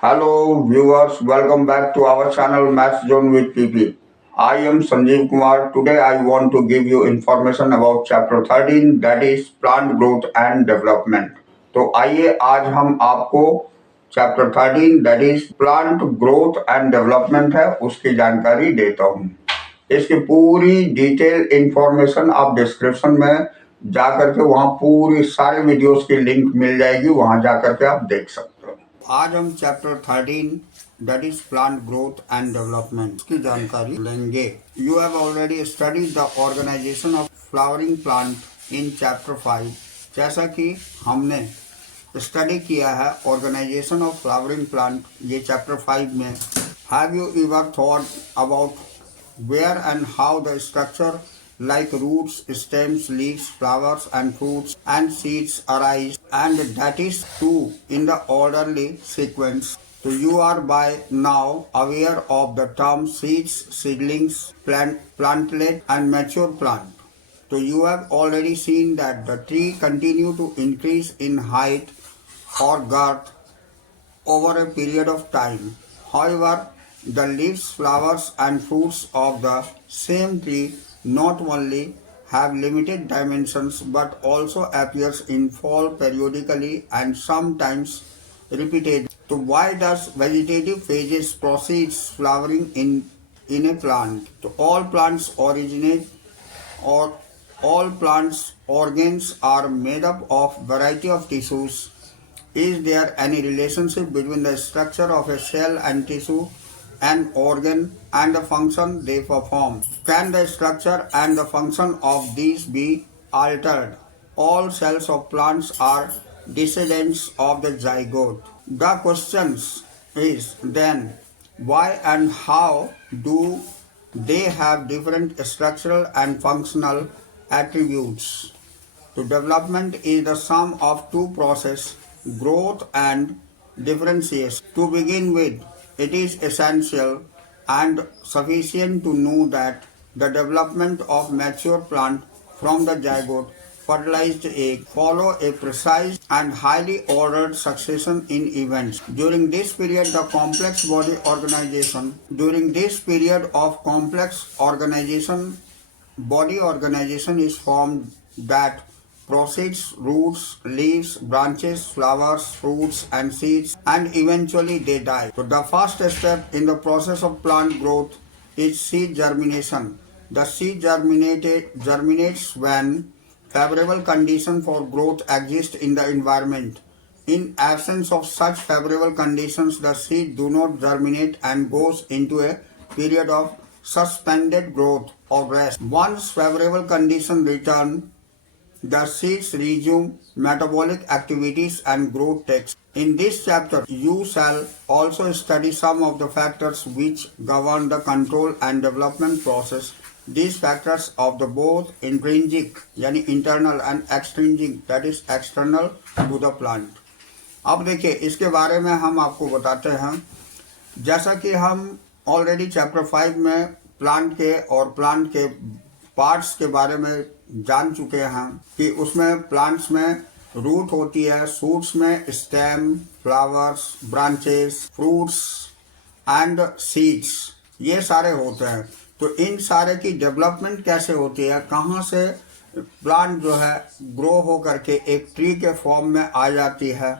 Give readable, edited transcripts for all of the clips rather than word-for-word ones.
Hello viewers, welcome back to our channel Maths Zone with PP. I am Sanjeev Kumar. Today I want to give you information about chapter 13, that is plant growth and development. तो आइए आज हम आपको chapter 13 that is plant growth and development है उसकी जानकारी देता हूँ। इसकी पूरी डिटेल इंफॉर्मेशन आप डिस्क्रिप्शन में जा करके वहाँ पूरी सारे वीडियोस की लिंक मिल जाएगी, वहाँ जा करके आप देख सकते हो। आज हम chapter 13 that is plant growth and development की जानकारी लेंगे। You have already studied the organisation of flowering plant in chapter 5। जैसा कि हमने स्टडी किया है ऑर्गेनाइजेशन ऑफ फ्लावरिंग प्लांट ये चैप्टर 5 में। Have you ever thought about where and how the structure like roots, stems, leaves, flowers and fruits and seeds arise, and that is too in the orderly sequence. So you are by now aware of the term seeds, seedlings, plantlet and mature plant. So you have already seen that the tree continue to increase in height or girth over a period of time. However, the leaves, flowers and fruits of the same tree not only have limited dimensions but also appears in fall periodically and sometimes repeated. So why does vegetative phases proceeds flowering in a plant? So all plants originate or all plants organs are made up of variety of tissues. Is there any relationship between the structure of a cell and tissue, an organ and the function they perform? Can the structure and the function of these be altered? All cells of plants are descendants of the zygote. The question is then, why and how do they have different structural and functional attributes? So development is the sum of two processes, growth and differentiation. To begin with, it is essential and sufficient to know that the development of mature plant from the zygote fertilized egg follow a precise and highly ordered succession in events. During this period of complex body organization is formed that proceeds roots, leaves, branches, flowers, fruits and seeds, and eventually they die. So the first step in the process of plant growth is seed germination. The seed germinates when favorable conditions for growth exist in the environment. In absence of such favorable conditions, the seed do not germinate and goes into a period of suspended growth or rest. Once favorable conditions return, the seeds resume metabolic activities and growth takes. In this chapter, you shall also study some of the factors which govern the control and development process. These factors of the both intrinsic, यानी internal and extrinsic, that is external to the plant. अब देखिए इसके बारे में हम आपको बताते हैं। जैसा कि हम ऑलरेडी चैप्टर 5 में प्लांट के पार्ट्स के बारे में जान चुके हैं कि उसमें प्लांट्स में रूट होती है, शूट्स में stem, flowers, branches, fruits and seeds, ये सारे होते हैं। तो इन सारे की डेवलपमेंट कैसे होती है, कहाँ से प्लांट जो है ग्रो हो करके एक ट्री के फॉर्म में आ जाती है,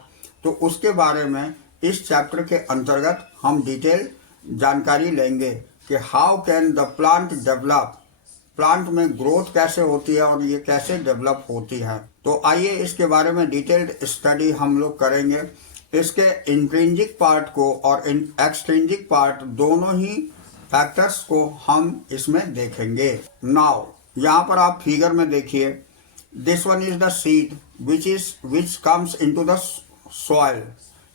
तो उसके बारे में इस चैप्टर के अंतर्गत हम डिटेल जानकारी लेंगे कि how can the plant develop, plant में ग्रोथ कैसे होती है और ये कैसे डेवलप होती है। तो आइए इसके बारे में डिटेल्ड स्टडी हम लोग करेंगे। इसके इंट्रिंसिक पार्ट को और एक्सट्रिंसिक पार्ट दोनों ही फैक्टर्स को हम इसमें देखेंगे। नाउ यहाँ पर आप फिगर में देखिए, this one is the seed which comes into the soil.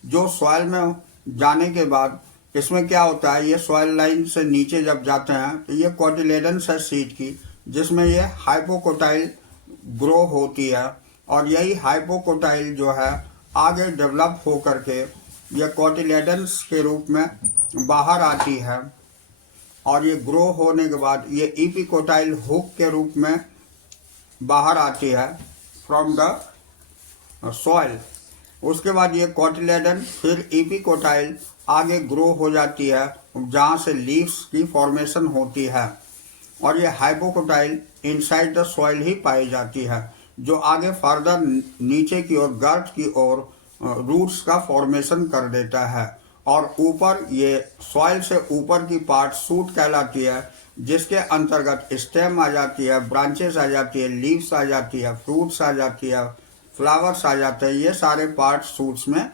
जो सॉइल में जाने के बाद इसमें क्या होता है, ये सॉइल लाइन से नीचे जब जाते हैं तो ये कोटिलेडन्स है सीड की, जिसमें ये हाइपोकोटाइल ग्रो होती है और यही हाइपोकोटाइल जो है आगे डेवलप हो करके ये कोटिलेडन्स के रूप में बाहर आती है और ये ग्रो होने के बाद ये इपिकोटाइल हुक के रूप में बाहर आती है फ्रॉम द सॉइल। उसके बाद ये कोटिलेडन फिर एपिकोटाइल आगे ग्रो हो जाती है जहाँ से लीव्स की फॉर्मेशन होती है, और ये हाइपोकोटाइल इनसाइड द सॉइल ही पाई जाती है जो आगे फर्दर नीचे की ओर गर्थ की ओर रूट्स का फॉर्मेशन कर देता है, और ऊपर ये सॉइल से ऊपर की पार्ट सूट कहलाती है जिसके अंतर्गत स्टेम आ जाती है, ब्रांचेस आ जाती है, लीव्स आ जाती है, फ्रूट्स आ जाती है, फ्लावर्स आ जाते हैं। ये सारे पार्ट सूट्स में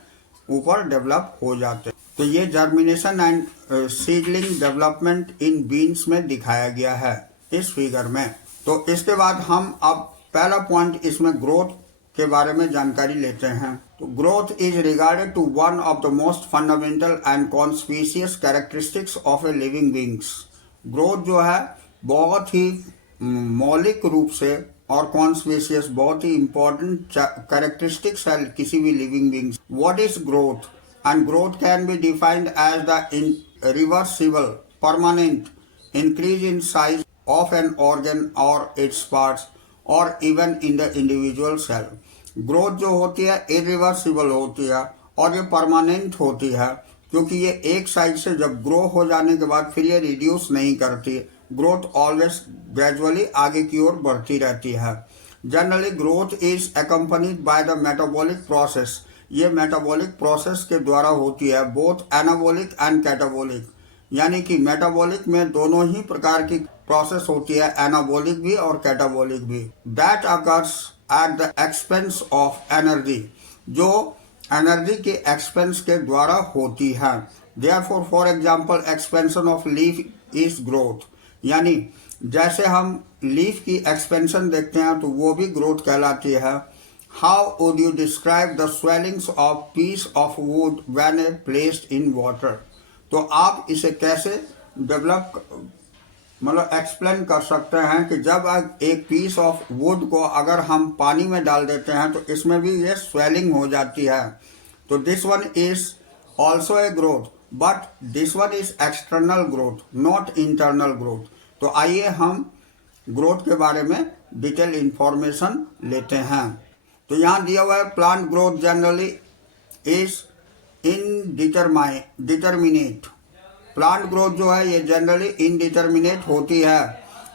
ऊपर डेवलप हो जाते हैं। तो ये germination and seedling development in beans में दिखाया गया है इस फिगर में। तो इसके बाद हम अब पहला पॉइंट इसमें ग्रोथ के बारे में जानकारी लेते हैं। तो growth is regarded to one of the most fundamental and conspicuous characteristics of a living beings. Growth जो है बहुत ही मौलिक रूप से और कॉन्स्पीशियस बहुत ही इंपॉर्टेंट कैरेक्टरिस्टिक्स है किसी भी living beings. What is growth? And growth can be defined as the irreversible, permanent increase in size of an organ or its parts, or even in the individual cell. Growth जो होती है irreversible होती है और ये permanent होती है, क्योंकि ये एक साइड से जब ग्रो हो जाने के बाद फिर ये रिड्यूस नहीं करती। ग्रोथ ऑलवेज ग्रेजुअली आगे की ओर बढ़ती रहती है। Generally growth is accompanied by the metabolic process। ये मेटाबॉलिक प्रोसेस के द्वारा होती है, बोथ एनाबॉलिक एंड कैटाबॉलिक, यानी कि मेटाबॉलिक में दोनों ही प्रकार की प्रोसेस होती है, एनाबॉलिक भी और कैटाबॉलिक भी। That occurs at the expense of energy, जो एनर्जी के एक्सपेंस के द्वारा होती है। Therefore for example expansion of leaf is growth, यानी जैसे हम लीफ की एक्सपेंशन देखते हैं तो वो भी ग्रोथ कहलाती है। How would you describe the swellings of piece of wood when placed in water? तो आप इसे कैसे डेवलप मतलब एक्सप्लेन कर सकते हैं कि जब एक पीस ऑफ वुड को अगर हम पानी में डाल देते हैं तो इसमें भी ये स्वेलिंग हो जाती है। तो this one is also a growth, but this one is external growth, not internal growth. तो आइए हम ग्रोथ के बारे में डिटेल इंफॉर्मेशन लेते हैं। तो यहाँ दिया हुआ है plant growth generally is indeterminate. Plant growth जो है ये जनरली इनडिटरमिनेट होती है।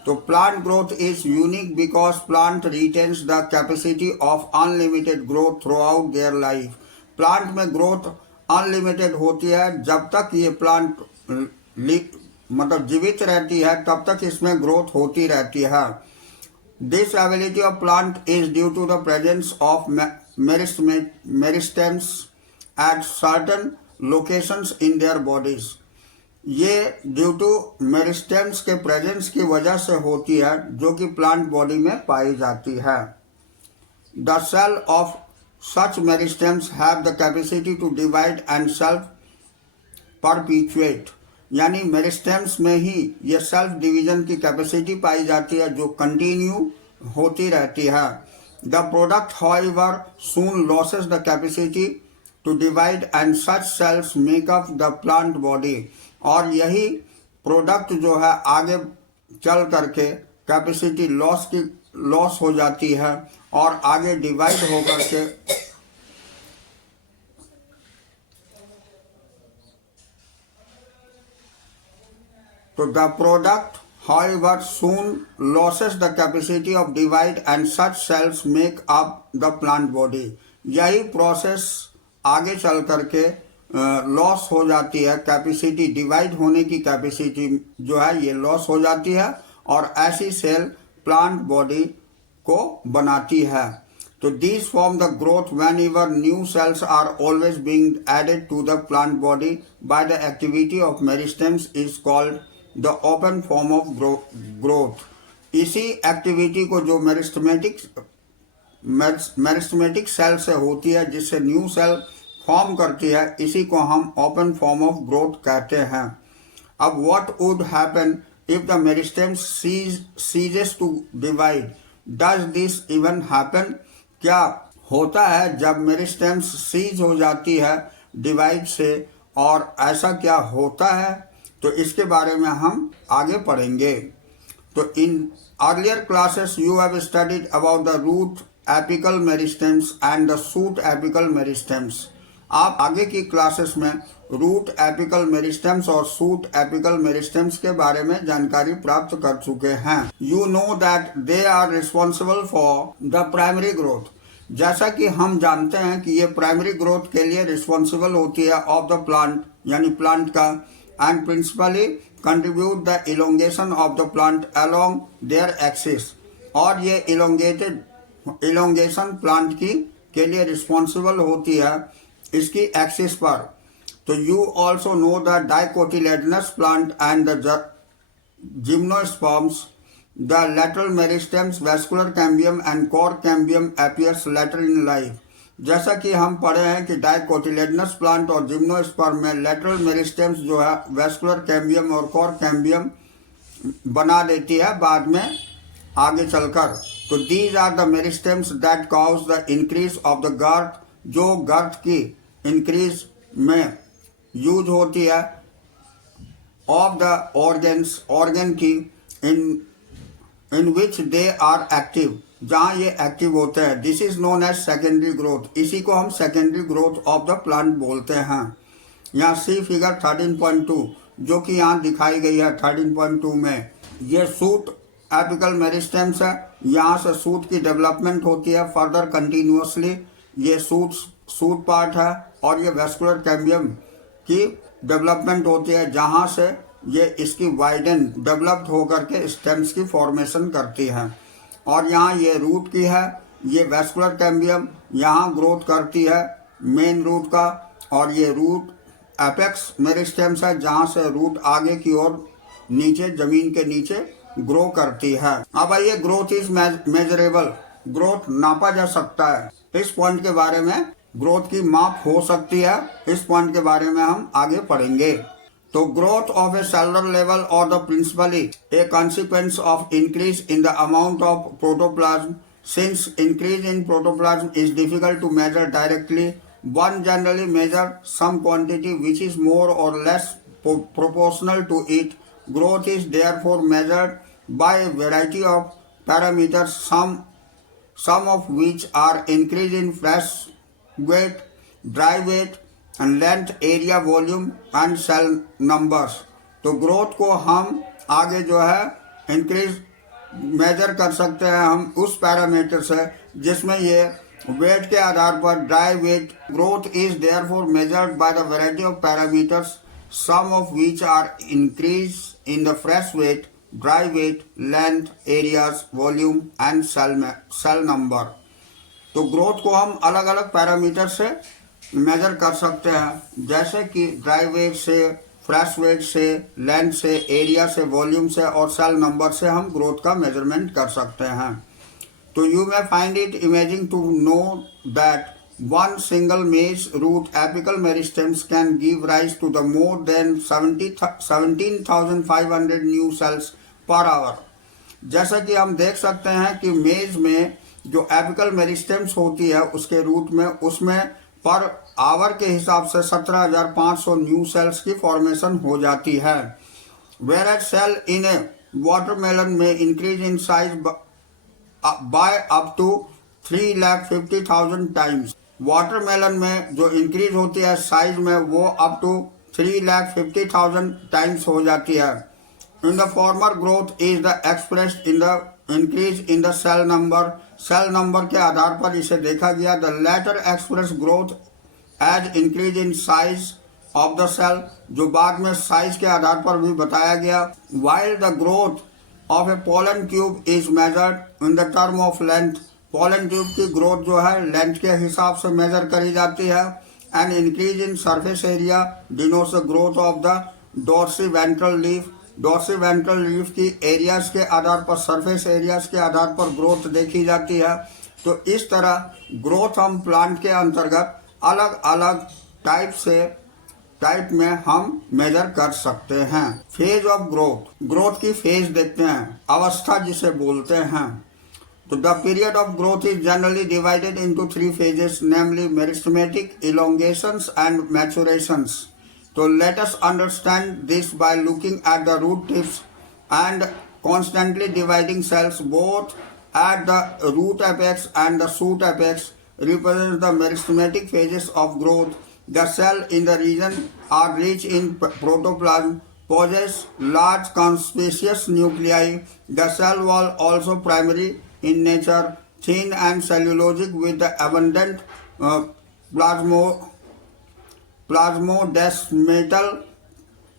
तो plant growth is unique because plant retains the capacity of unlimited growth through out their life. Plant में ग्रोथ अनलिमिटेड होती है, जब तक ये प्लांट मतलब जीवित रहती है तब तक इसमें ग्रोथ होती रहती है। This ability of plant is due to the presence of meristems at certain locations in their bodies। ये ड्यू टू मेरिस्टेम्स के प्रेजेंस की वजह से होती है जो कि प्लांट बॉडी में पाई जाती है। The cell of such meristems have the capacity to divide and self-perpetuate, यानी मेरिस्टेम्स में ही ये सेल्फ डिवीजन की कैपेसिटी पाई जाती है जो कंटिन्यू होती रहती है। The product however soon loses the capacity to divide and such cells make up the plant body. और यही प्रोडक्ट जो है आगे चल करके कैपेसिटी लॉस हो जाती है और आगे डिवाइड होकर के तो the product however soon loses the capacity of divide and such cells make up the plant body। यही प्रोसेस आगे चल करके लॉस हो जाती है, कैपेसिटी डिवाइड होने की कैपेसिटी जो है ये लॉस हो जाती है और ऐसी सेल प्लांट बॉडी को बनाती है। तो these form the growth whenever new cells are always being added to the plant body by the activity of meristems is called the open form of growth. इसी एक्टिविटी को जो meristematic cell से होती है जिससे न्यू सेल फॉर्म करती है, इसी को हम ओपन फॉर्म ऑफ ग्रोथ कहते हैं। अब what would happen if the meristem ceases to divide? Does this even happen? क्या होता है जब मेरिस्टेम्स सीज हो जाती है डिवाइड से, और ऐसा क्या होता है? तो इसके बारे में हम आगे पढ़ेंगे। तो इन Earlier classes you have studied about the root apical meristems and the shoot apical meristems. आप आगे की क्लासेस में रूट एपिकल मेरिस्टेम्स और शूट एपिकल मेरिस्टेम्स के बारे में जानकारी प्राप्त कर चुके हैं. You know that they are responsible for the primary growth. जैसा कि हम जानते हैं कि ये प्राइमरी ग्रोथ के लिए रिस्पॉन्सिबल होती है ऑफ द प्लांट, यानी प्लांट का, and principally contribute the elongation of the plant along their axis. और ये इलोंगेशन प्लांट की के लिए रिस्पॉन्सिबल होती है इसकी एक्सिस पर. तो you also know the dicotyledonous plant and the gymnosperms. The lateral meristems, vascular cambium and core cambium appears later in life. जैसा कि हम पढ़े हैं कि डाइकोटिलेडनस प्लांट और जिम्नोस्पर्म में लेटरल मेरिस्टेम्स जो है वैस्कुलर कैम्बियम और कोर कैम्बियम बना देती है बाद में आगे चलकर. तो these are the meristems that cause the increase of the girth, जो गर्थ की इंक्रीज में यूज होती है ऑफ द ऑर्गन्स, ऑर्गन की, इन विच दे आर एक्टिव, जहाँ ये एक्टिव होते हैं. This is known as secondary growth. इसी को हम secondary growth of the plant बोलते हैं. यहाँ सी फिगर 13.2 जो कि यहाँ दिखाई गई है 13.2 में, ये शूट एपिकल मेरिस्टेम्स है. यहाँ से शूट की डेवलपमेंट होती है फर्दर कंटिन्यूसली. ये शूट पार्ट है और ये वैस्कुलर कैम्बियम की डेवलपमेंट होती है जहाँ से ये इसकी वाइडन डेवलप्ड होकर के स्टेम्स की फॉर्मेशन करती है. और यहाँ ये रूट की है, ये वैस्कुलर कैम्बियम यहाँ ग्रोथ करती है मेन रूट का. और ये रूट एपेक्स मेरिस्टेम्स है जहाँ से रूट आगे की ओर नीचे जमीन के नीचे ग्रो करती है. अब ये ग्रोथ इज मेजरेबल, ग्रोथ नापा जा सकता है. इस पॉइंट के बारे में ग्रोथ की माप हो सकती है, इस पॉइंट के बारे में हम आगे पढ़ेंगे. तो growth of a cellular level और the principally a consequence of increase in the amount of protoplasm. Since increase in protoplasm is difficult to measure directly, one generally measure some quantity which is more or less proportional to it. Growth is therefore measured by a variety of parameters, some of which are increase in fresh weight, dry weight, and length, area, volume and cell numbers. तो growth को हम आगे जो है increase major कर सकते हैं हम उस पैरामीटर से जिसमें ये वेट के आधार पर dry weight. Growth is therefore measured by the variety of parameters, some of which are increase in the fresh weight, dry weight, length, areas, volume and cell number. तो ग्रोथ को हम अलग अलग पैरामीटर से major कर सकते हैं, जैसे कि ड्राई वेट से, फ्रेश वेट से, लेंथ से, एरिया से, वॉल्यूम से और सेल नंबर से हम ग्रोथ का मेजरमेंट कर सकते हैं. तो you may find it amazing to know that one single maize root apical meristems can give rise to the more than 17,500 new cells per hour. जैसा कि हम देख सकते हैं कि मेज में जो एपिकल मेरिस्टेम्स होती है उसके रूट में, उसमें पर आवर के हिसाब से 17,500 न्यू सेल्स की फॉर्मेशन हो जाती है. Where as cell in a watermelon में increase in size by up to 350,000 times. Watermelon में जो इंक्रीज होती है साइज में वो अप टू 350,000 टाइम्स हो जाती है. In the former growth is the expressed in the increase in the cell number. Cell number के आधार पर इसे देखा गया. The latter express growth as increase in size of the cell, जो बाद में साइज के आधार पर भी बताया गया. While the growth of A pollen tube is measured in the term of length. Pollen tube की ग्रोथ जो है लेंथ के हिसाब से मेजर करी जाती है. And increase in surface area denotes the growth of the dorsi ventral leaf. Dorsi ventral leaf की एरियाज के आधार पर, सरफेस एरियाज के आधार पर ग्रोथ देखी जाती है. तो इस तरह ग्रोथ हम प्लांट के अंतर्गत अलग अलग टाइप में हम मेजर कर सकते हैं. फेज ऑफ ग्रोथ, ग्रोथ की फेज देखते हैं, अवस्था जिसे बोलते हैं. तो the period of growth is generally divided into 3 phases, namely meristematic, elongations and maturations. So let us understand this by looking at the root tips and constantly dividing cells both at the root apex and the shoot apex represents the meristematic phases of growth. The cell in the region are rich in protoplasm, possess large conspicuous nuclei. The cell wall also primary in nature, thin and cellulosic with the abundant plasmodesmatal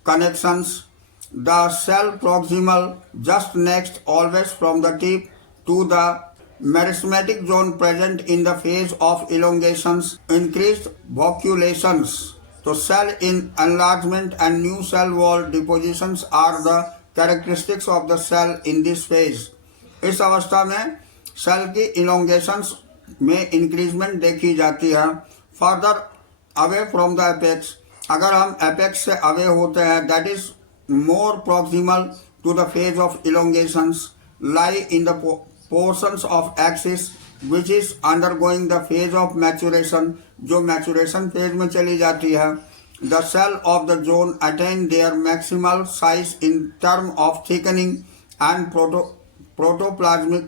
connections. The cell proximal, just next, always from the tip to the meristematic zone present in the phase of elongations, increased voculations. So cell in enlargement and new cell wall depositions are the characteristics of the cell in this phase. इस अवस्था में cell की इलोंगेशंस में increment देखी जाती है. Further away from the apex, अगर हम एपेक्स से अवे होते हैं, that is more proximal to the phase of elongations, lie in the portions of axis which is undergoing the phase of maturation, जो maturation phase में चली जाती है. The cell of the zone attain their maximal size in term of thickening and protoplasmic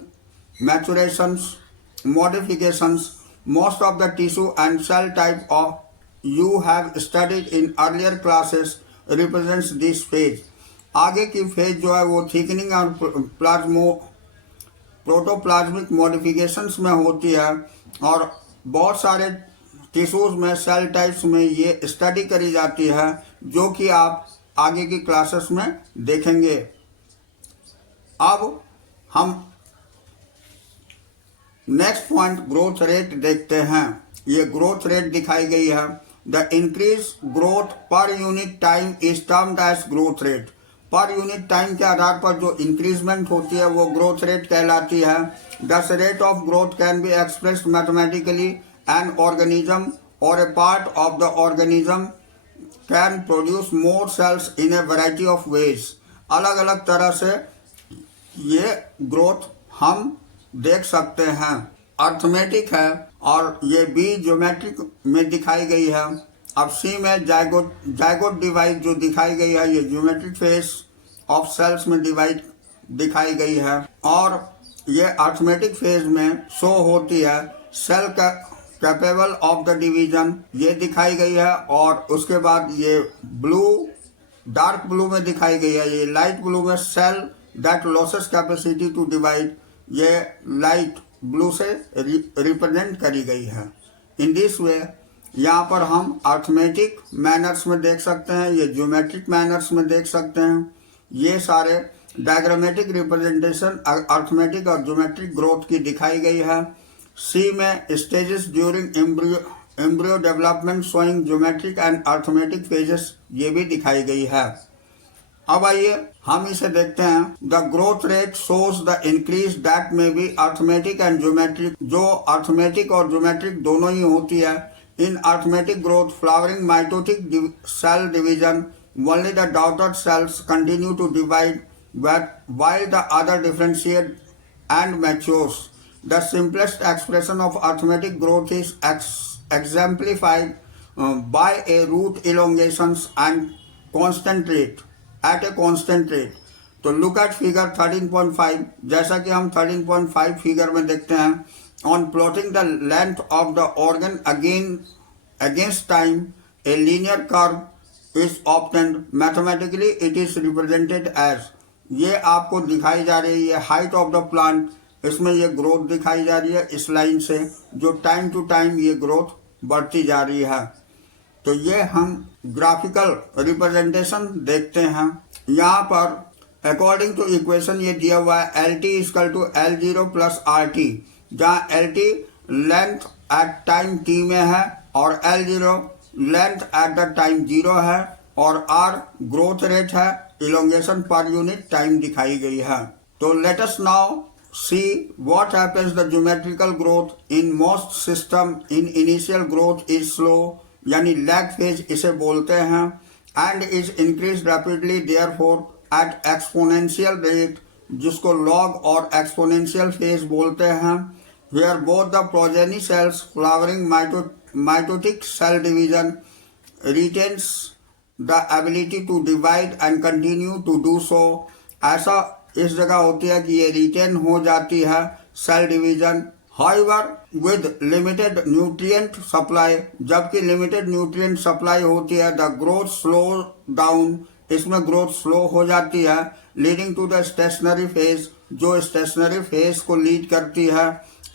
maturations, modifications. Most of the tissue and cell type of you have studied in earlier classes represents this phase. आगे की phase जो है वो thickening और protoplasmic modifications में होती है और बहुत सारे टिश्यूज में सेल टाइप्स में ये स्टडी करी जाती है जो कि आप आगे की क्लासेस में देखेंगे. अब हम नेक्स्ट पॉइंट ग्रोथ रेट देखते हैं. ये ग्रोथ रेट दिखाई गई है. The increased growth per unit time is termed as growth rate. Per unit time के आधार पर जो इंक्रीजमेंट होती है वो ग्रोथ रेट कहलाती है. Thus rate of growth can be expressed mathematically. An organism or a part of the organism can produce more cells in a variety of ways. अलग अलग तरह से ये ग्रोथ हम देख सकते हैं. अर्थमेटिक है और ये बी ज्योमेट्रिक में दिखाई गई है. अब सी में जाइगोट डिवाइड जो दिखाई गई है ये ज्योमेट्रिक फेस ऑफ सेल्स में डिवाइड दिखाई गई है और ये अर्थमेटिक फेज में शो होती है. सेल का कैपेबल ऑफ द डिवीजन ये दिखाई गई है और उसके बाद ये ब्लू डार्क ब्लू में दिखाई गई है. ये लाइट ब्लू में cell that loses capacity to divide ये लाइट ब्लू से रिप्रेजेंट करी गई है. इन दिस वे यहाँ पर हम अर्थमेटिक मैनर्स में देख सकते हैं, ये ज्योमेट्रिक मैनर्स में देख सकते हैं. ये सारे डायग्रामेटिक रिप्रेजेंटेशन अर्थमेटिक और ज्योमेट्रिक ग्रोथ की दिखाई गई है. सी में stages during embryo development showing geometric and arithmetic phases ये भी दिखाई गई है. अब आइए हम इसे देखते हैं. The growth rate shows the increase that may be arithmetic and geometric, जो अर्थमेटिक और ज्योमेट्रिक दोनों ही होती है. In arithmetic growth flowering mitotic cell division only the daughter cells continue to divide while the other differentiate and matures. The simplest expression of arithmetic growth is exemplified by a root elongations and constant rate at a constant rate. तो look at figure 13.5. जैसा कि हम 13.5 figure में देखते हैं. On plotting the length of the organ against time, a linear curve is obtained. Mathematically, it is represented as. ये आपको दिखाई जा रही है हाइट ऑफ द प्लांट. इसमें ये ग्रोथ दिखाई जा रही है इस लाइन से, जो टाइम टू टाइम ये ग्रोथ बढ़ती जा रही है. तो ये हम ग्राफिकल रिप्रेजेंटेशन देखते हैं. यहाँ पर अकॉर्डिंग टू इक्वेशन ये दिया हुआ है L T equal to L0 plus RT, जहाँ LT length at time t में है और L0 length at the time 0 है और R ग्रोथ रेट है, इलोंगेशन पर यूनिट टाइम दिखाई गई है. तो let us now see what happens the geometrical growth in most system. In initial growth is slow, यानी लैग फेज इसे बोलते हैं, and is increase rapidly therefore at exponential rate, जिसको log और एक्सपोनेंशियल फेज बोलते हैं. Where both the progeny cells following mitotic cell division retains the ability to divide and continue to do so. ऐसा इस जगह होती है कि ये रिटेन हो जाती है cell division. However, with limited nutrient supply, जबकि लिमिटेड न्यूट्रिएंट सप्लाई होती है, द ग्रोथ स्लो डाउन, इसमें ग्रोथ स्लो हो जाती है, leading to the stationary phase, जो स्टेशनरी फेज को लीड करती है।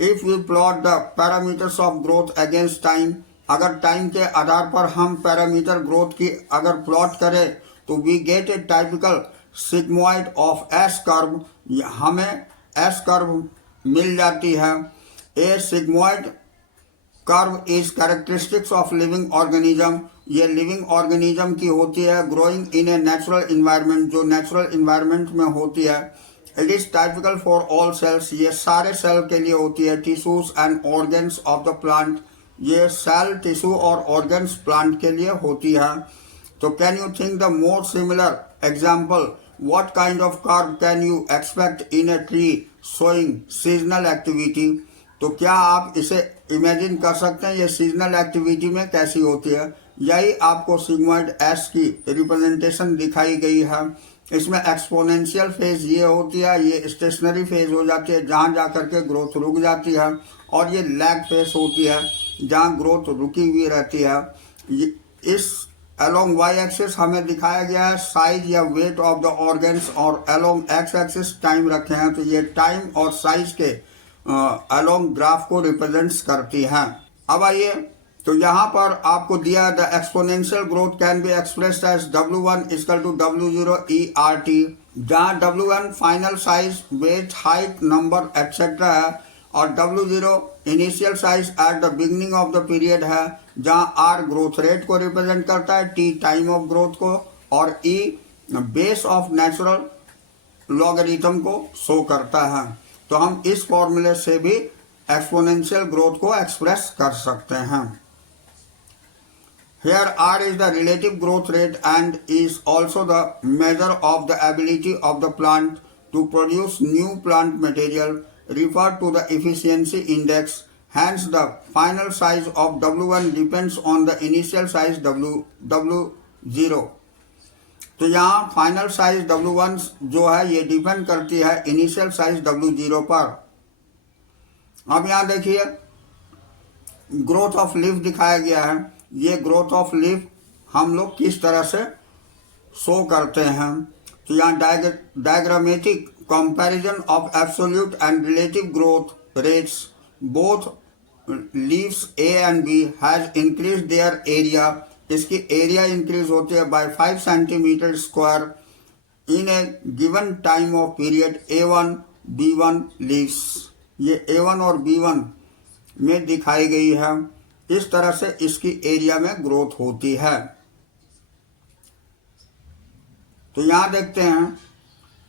If we plot the parameters of growth against time, अगर टाइम के आधार पर हम पैरामीटर ग्रोथ की अगर प्लॉट करें तो we get a typical sigmoid of S curve, हमें एस कर्व मिल जाती है। A sigmoid curve is characteristics of living organism, ये लिविंग ऑर्गेनिज्म की होती है, growing in a natural environment, जो नेचुरल इन्वायरमेंट में होती है। It is typical for all cells, ये सारे सेल के लिए होती है। Tissues and organs of the plant, ये सेल टिश्यू और ऑर्गन्स प्लांट के लिए होती है। तो can you think the more similar example, what kind of curve can you expect in a tree showing seasonal activity. तो क्या आप इसे इमेजिन कर सकते हैं ये सीजनल एक्टिविटी में कैसी होती है। यही आपको सिग्मॉइड एस की रिप्रेजेंटेशन दिखाई गई है। इसमें एक्सपोनेंशियल फेज ये होती है, ये स्टेशनरी फेज हो जाती है जहाँ जा करके ग्रोथ रुक जाती है, और ये लैग फेज होती है जहाँ ग्रोथ रुकी हुई रहती है। इस अलोंग वाई एक्सिस हमें दिखाया गया है साइज या वेट ऑफ द ऑर्गन्स, और अलोंग एक्स एक्सिस टाइम रखे हैं, तो ये टाइम और साइज के अलोंग ग्राफ को रिप्रेजेंट्स करती है। अब आइए, तो यहाँ पर आपको दिया the exponential growth can be expressed as W1 equal to W0 ERT, जहाँ W1 final size, weight, height, number etcetera है, और W0 initial size at the beginning of the period है, जहाँ R ग्रोथ रेट को represent करता है, T time of growth को, और E base of natural logarithm को शो करता है। तो हम इस फॉर्मूले से भी एक्सपोनेंशियल ग्रोथ को एक्सप्रेस कर सकते हैं। Here R is the relative growth rate and is also the measure of the ability of the plant to produce new plant material, referred to the efficiency index. Hence, the final size of W1 depends on the initial size W0. तो यहाँ final size W1 जो है ये depend करती है initial size W0 पर। अब यहाँ देखिए ग्रोथ ऑफ लीफ दिखाया गया है। ये ग्रोथ ऑफ लीफ हम लोग किस तरह से शो करते हैं, तो यहाँ diagrammatic comparison of absolute and relative growth rates, both leaves A and B has increase their area, इसकी एरिया इंक्रीज होती है by 5 centimetre square in a given time of period A1 B1 leaves. ये A1 और B1 में दिखाई गई है, इस तरह से इसकी एरिया में ग्रोथ होती है। तो यहां देखते हैं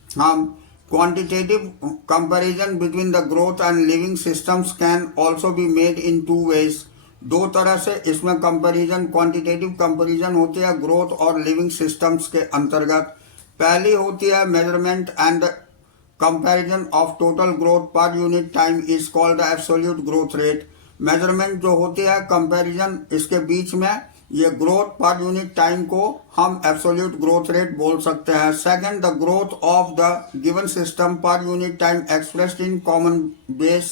हम quantitative comparison between the growth and living systems can also be made in 2 ways. दो तरह से इसमें कंपैरिजन, क्वांटिटेटिव कंपैरिजन होती है ग्रोथ और लिविंग सिस्टम्स के अंतर्गत। पहली होती है measurement and comparison of total growth पर unit time is called the absolute growth rate. Measurement जो होती है कंपैरिजन, इसके बीच में ये ग्रोथ पर यूनिट टाइम को हम एब्सोल्यूट ग्रोथ रेट बोल सकते हैं। Second, the growth of the given system per unit time expressed in common base.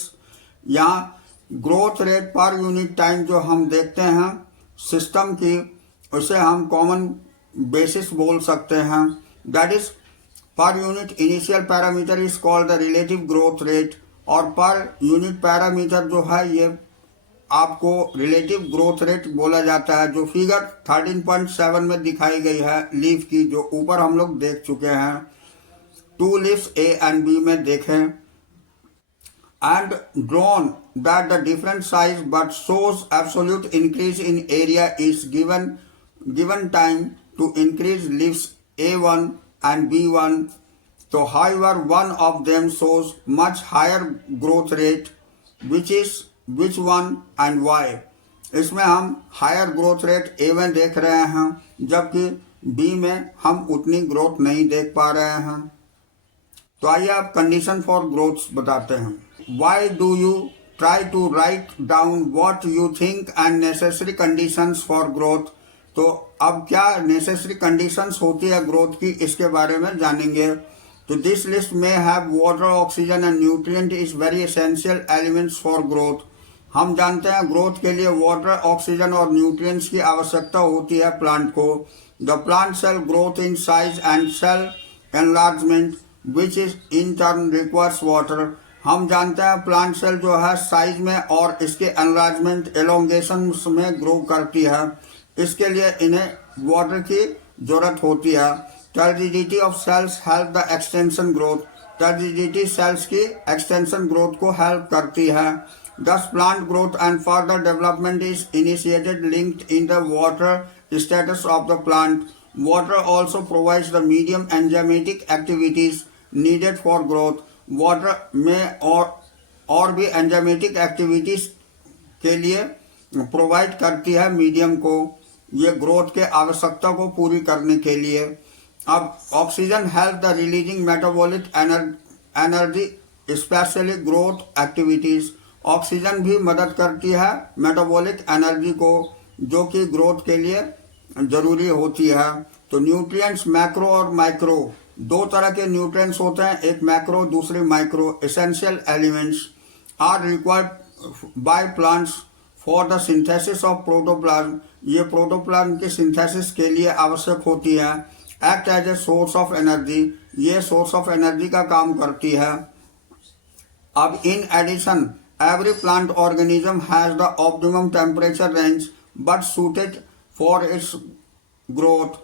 यहाँ growth rate per unit time जो हम देखते हैं सिस्टम की, उसे हम कॉमन बेसिस बोल सकते हैं। That is per unit initial parameter is called the relative growth rate, और पर यूनिट पैरामीटर जो है ये आपको रिलेटिव ग्रोथ रेट बोला जाता है, जो फिगर 13.7 में दिखाई गई है लीफ की, जो ऊपर हम लोग देख चुके हैं। 2 लीव्स A एंड B में देखें, and drawn that the different size but shows absolute increase in area is given time to increase leaves A1 and B1. So however one of them shows much higher growth rate, which one and why? इसमें हम higher growth rate A में देख रहे हैं, जबकि B में हम उतनी ग्रोथ नहीं देख पा रहे हैं। तो आइए आप कंडीशन फॉर ग्रोथ बताते हैं। Why do you try to write down what you think and necessary conditions for growth? तो अब क्या नेसेसरी कंडीशंस होती है ग्रोथ की, इसके बारे में जानेंगे। तो दिस लिस्ट में have water, oxygen and nutrient is very essential elements for growth. हम जानते हैं ग्रोथ के लिए वाटर, ऑक्सीजन और न्यूट्रिएंट्स की आवश्यकता होती है प्लांट को। The plant cell growth in size and cell enlargement which is in turn requires water. हम जानते हैं प्लांट सेल जो है साइज में और इसके एनलार्जमेंट, एलोंगेशन में ग्रो करती है। इसके लिए इन्हें वाटर की जरूरत होती है। Turgidity of cells help the extension growth. Turgidity cells की एक्सटेंशन ग्रोथ को हेल्प करती है। Thus plant growth and further development is initiated linked in the water status of the plant. Water also provides the medium enzymatic activities needed for growth. Water में और भी enzymatic activities के लिए provide करती है medium को, ये growth के आवश्यकता को पूरी करने के लिए। अब oxygen help the releasing metabolic energy specially growth activities. Oxygen भी मदद करती है मेटाबॉलिक एनर्जी को, जो कि ग्रोथ के लिए जरूरी होती है। तो न्यूट्रिएंट्स मैक्रो और माइक्रो, दो तरह के न्यूट्रिएंट्स होते हैं, एक मैक्रो दूसरे micro. Essential elements are required by plants for the synthesis of protoplasm. ये प्रोटोप्लाज्म के सिंथेसिस के लिए आवश्यक होती है। Act as a source of energy, ये सोर्स ऑफ एनर्जी का काम करती है। अब in addition every plant organism has the optimum temperature range but suited for its growth।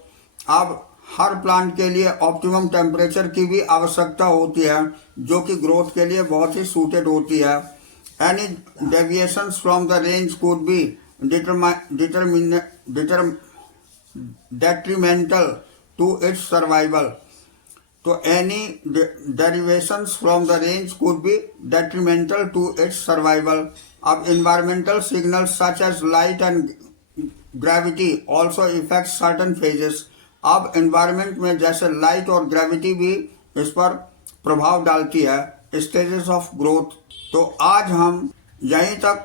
अब हर प्लांट के लिए ऑप्टिमम टेम्परेचर की भी आवश्यकता होती है, जो कि ग्रोथ के लिए बहुत ही सूटेड होती है। Any deviations from the range could be detrimental to its survival। तो any derivations from the range could be detrimental to its survival। अब environmental signals such as light and gravity also affect certain phases। अब environment में जैसे light और gravity भी इस पर प्रभाव डालती है, stages of growth। तो आज हम यहीं तक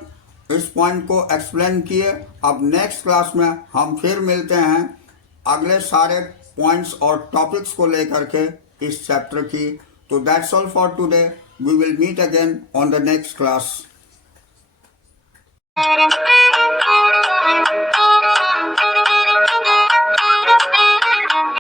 इस पॉइंट को एक्सप्लेन किए। अब नेक्स्ट क्लास में हम फिर मिलते हैं अगले सारे पॉइंट्स और टॉपिक्स को लेकर के इस चैप्टर की। तो that's all for today, we will meet again on the next class.